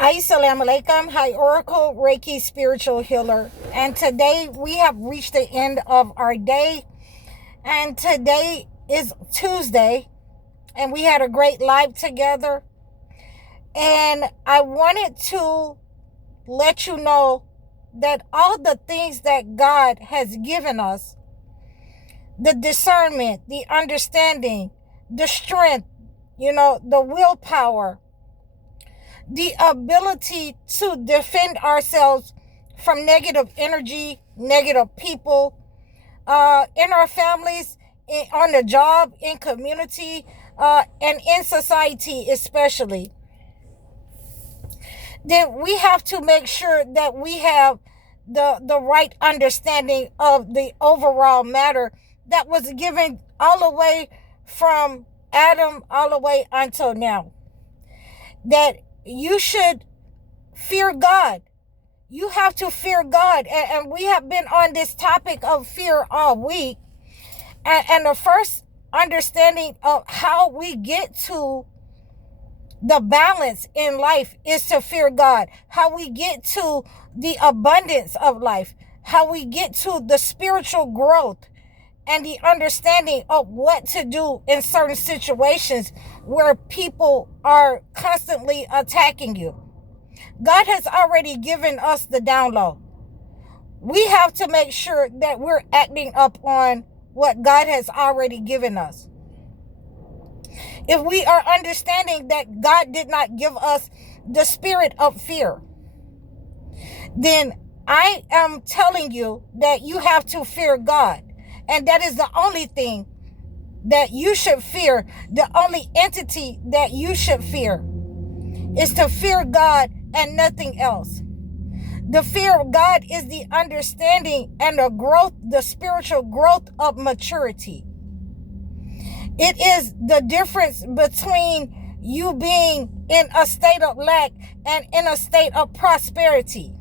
Assalamu alaikum. Hi, Oracle Reiki Spiritual Healer. And today we have reached the end of our day. And today is Tuesday. And we had a great live together. And I wanted to let you know that all the things that God has given us, the discernment, the understanding, the strength, the willpower, the ability to defend ourselves from negative energy, negative people, in our families, on the job, in community, and in society especially. Then we have to make sure that we have the right understanding of the overall matter that was given all the way from Adam all the way until now. That you should fear God. You have to fear God. And we have been on this topic of fear all week. And the first understanding of how we get to the balance in life is to fear God. How we get to the abundance of life. How we get to the spiritual growth and the understanding of what to do in certain situations where people are constantly attacking you. God has already given us the download. We have to make sure that we're acting up on what God has already given us. If we are understanding that God did not give us the spirit of fear, then I am telling you that you have to fear God. And that is the only thing that you should fear. The only entity that you should fear is to fear God and nothing else. The fear of God is the understanding and the growth, the spiritual growth of maturity. It is the difference between you being in a state of lack and in a state of prosperity.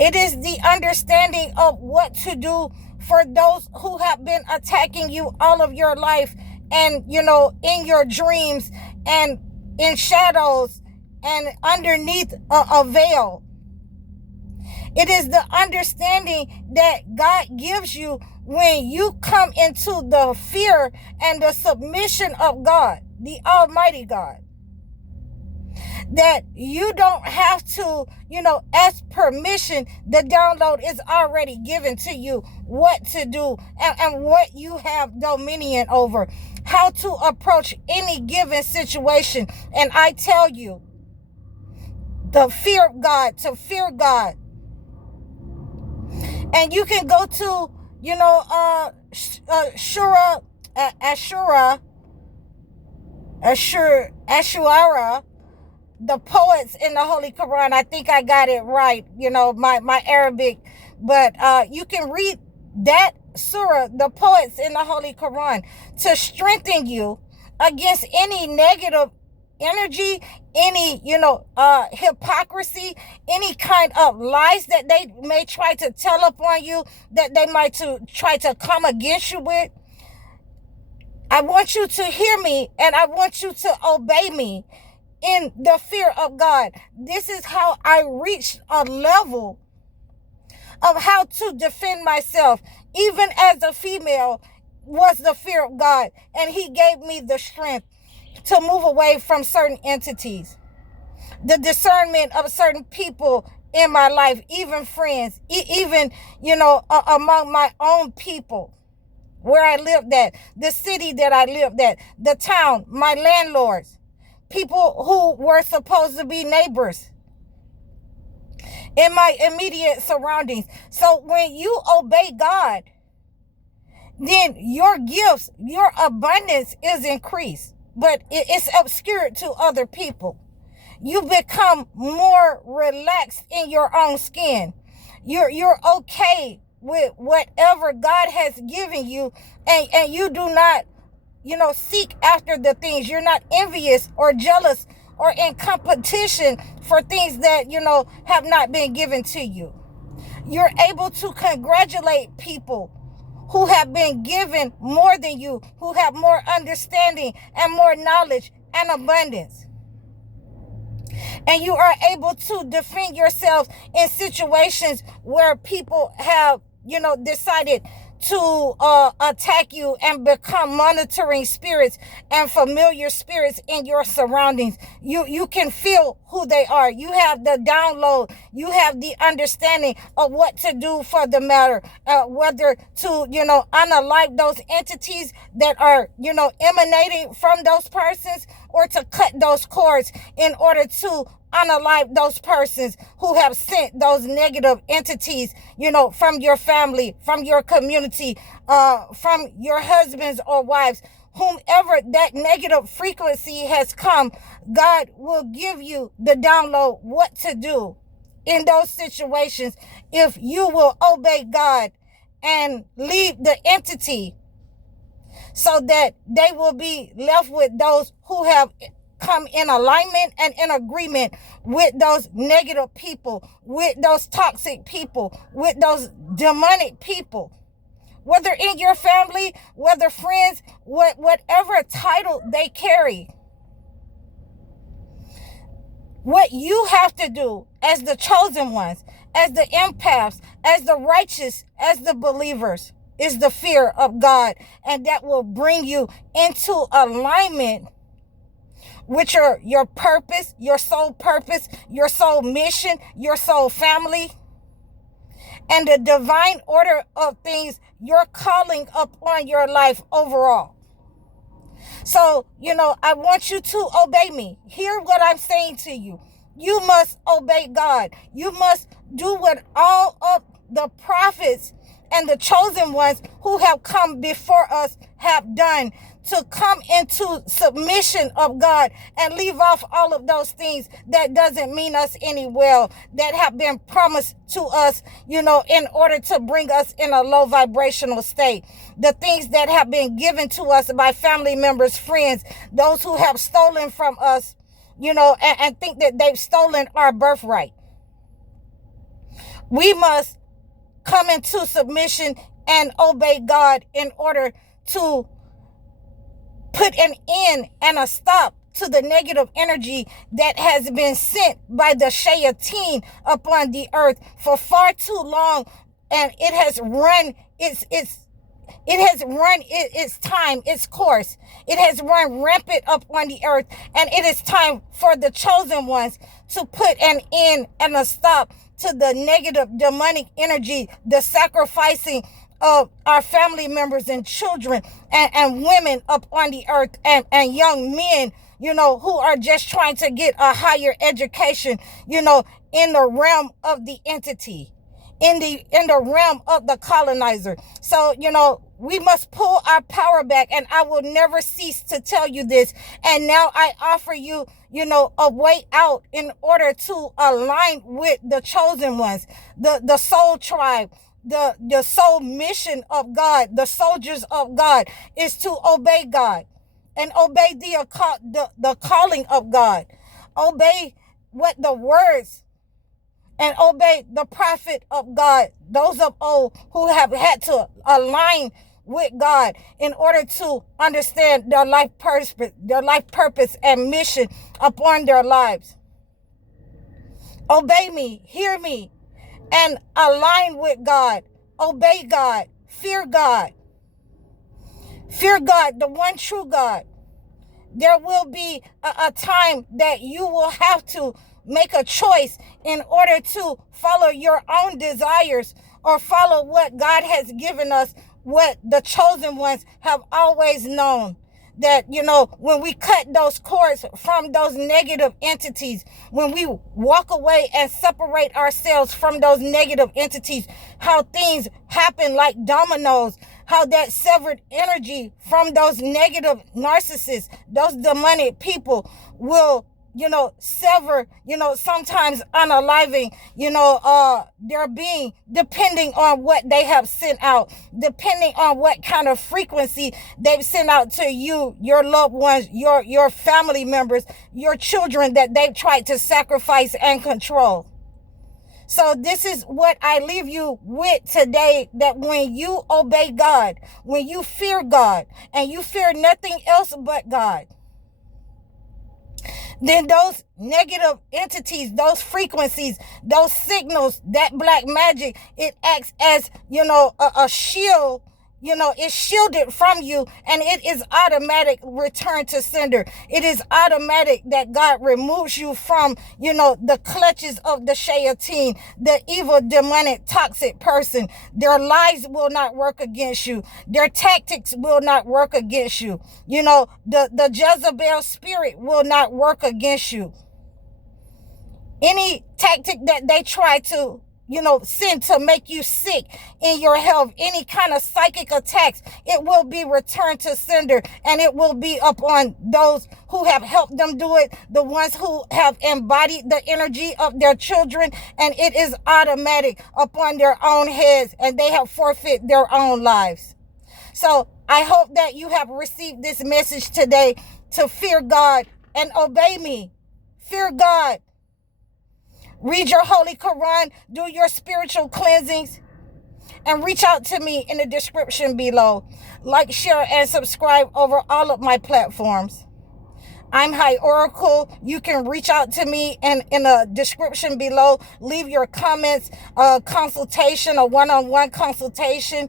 It is the understanding of what to do for those who have been attacking you all of your life and, in your dreams and in shadows and underneath a veil. It is the understanding that God gives you when you come into the fear and the submission of God, the Almighty God. That you don't have to, ask permission. The download is already given to you what to do and what you have dominion over, how to approach any given situation. And I tell you, the fear of God, to fear God. And you can go to, Ashura, the poets in the Holy Quran. I think I got it right, my Arabic. But you can read that surah, the poets in the Holy Quran, to strengthen you against any negative energy, any, hypocrisy, any kind of lies that they may try to tell upon you, that they might try to come against you with. I want you to hear me and I want you to obey me in the fear of God. This is how I reached a level of how to defend myself, even as a female, was the fear of God. And he gave me the strength to move away from certain entities, the discernment of certain people in my life, even friends, even, among my own people, where I lived at, the city that I lived at, the town, my landlords, people who were supposed to be neighbors in my immediate surroundings. So when you obey God, then your gifts, your abundance is increased, but it's obscured to other people. You become more relaxed in your own skin. You're okay with whatever God has given you, and you do not, seek after the things. You're not envious or jealous or in competition for things that, have not been given to you. You're able to congratulate people who have been given more than you, who have more understanding and more knowledge and abundance. And you are able to defend yourself in situations where people have, decided to attack you and become monitoring spirits and familiar spirits in your surroundings. You can feel who they are. You have the download. You have the understanding of what to do for the matter, whether to, unalive those entities that are, emanating from those persons, or to cut those cords in order to unalive those persons who have sent those negative entities, from your family, from your community, from your husbands or wives, whomever that negative frequency has come. God will give you the download what to do in those situations if you will obey God and leave the entity, so that they will be left with those who have come in alignment and in agreement with those negative people, with those toxic people, with those demonic people, whether in your family, whether friends, whatever title they carry. What you have to do as the chosen ones, as the empaths, as the righteous, as the believers, is the fear of God, and that will bring you into alignment with your purpose, your soul purpose, your soul mission, your soul family, and the divine order of things you're calling upon your life overall. So, I want you to obey me. Hear what I'm saying to you. You must obey God. You must do what all of the prophets and the chosen ones who have come before us have done, to come into submission of God and leave off all of those things that doesn't mean us any well, that have been promised to us, in order to bring us in a low vibrational state. The things that have been given to us by family members, friends, those who have stolen from us, and think that they've stolen our birthright. We must come into submission and obey God in order to put an end and a stop to the negative energy that has been sent by the shayateen upon the earth for far too long, and it has run its time, its course. It has run rampant upon the earth, and it is time for the chosen ones to put an end and a stop to the negative demonic energy, the sacrificing of our family members and children and women up on the earth, and young men, who are just trying to get a higher education, in the realm of the entity, in the realm of the colonizer. So, we must pull our power back, and I will never cease to tell you this. And now I offer you, a way out in order to align with the chosen ones, the soul tribe. The soul mission of God, the soldiers of God, is to obey God and obey the calling of God. Obey what the words, and obey the prophet of God, those of old who have had to align with God in order to understand their life purpose and mission upon their lives. Obey me, hear me, and align with God. Obey God. Fear God. Fear God, the one true God. There will be a time that you will have to make a choice in order to follow your own desires, or follow what God has given us, what the chosen ones have always known. That, when we cut those cords from those negative entities, when we walk away and separate ourselves from those negative entities, how things happen like dominoes, how that severed energy from those negative narcissists, those demonic people will, sever, sometimes unaliving, their being, depending on what they have sent out, depending on what kind of frequency they've sent out to you, your loved ones, your family members, your children that they've tried to sacrifice and control. So this is what I leave you with today, that when you obey God, when you fear God, and you fear nothing else but God, then those negative entities, those frequencies, those signals, that black magic, it acts as, a shield. It's shielded from you, and it is automatic return to sender. It is automatic that God removes you from, the clutches of the shayateen, the evil, demonic, toxic person. Their lies will not work against you. Their tactics will not work against you. The Jezebel spirit will not work against you. Any tactic that they try to send to make you sick in your health, any kind of psychic attacks, it will be returned to sender, and it will be upon those who have helped them do it, the ones who have embodied the energy of their children, and it is automatic upon their own heads, and they have forfeit their own lives. So I hope that you have received this message today to fear God and obey me. Fear God. Read your Holy Quran, do your spiritual cleansings, and reach out to me in the description below. Like, share, and subscribe over all of my platforms. I'm High Oracle. You can reach out to me in the description below. Leave your comments, consultation, a one-on-one consultation.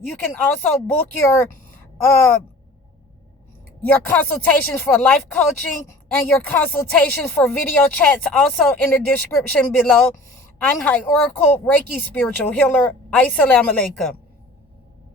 You can also book your consultations for life coaching and your consultations for video chats also in the description below. I'm High Oracle, Reiki spiritual healer. Assalamu alaikum.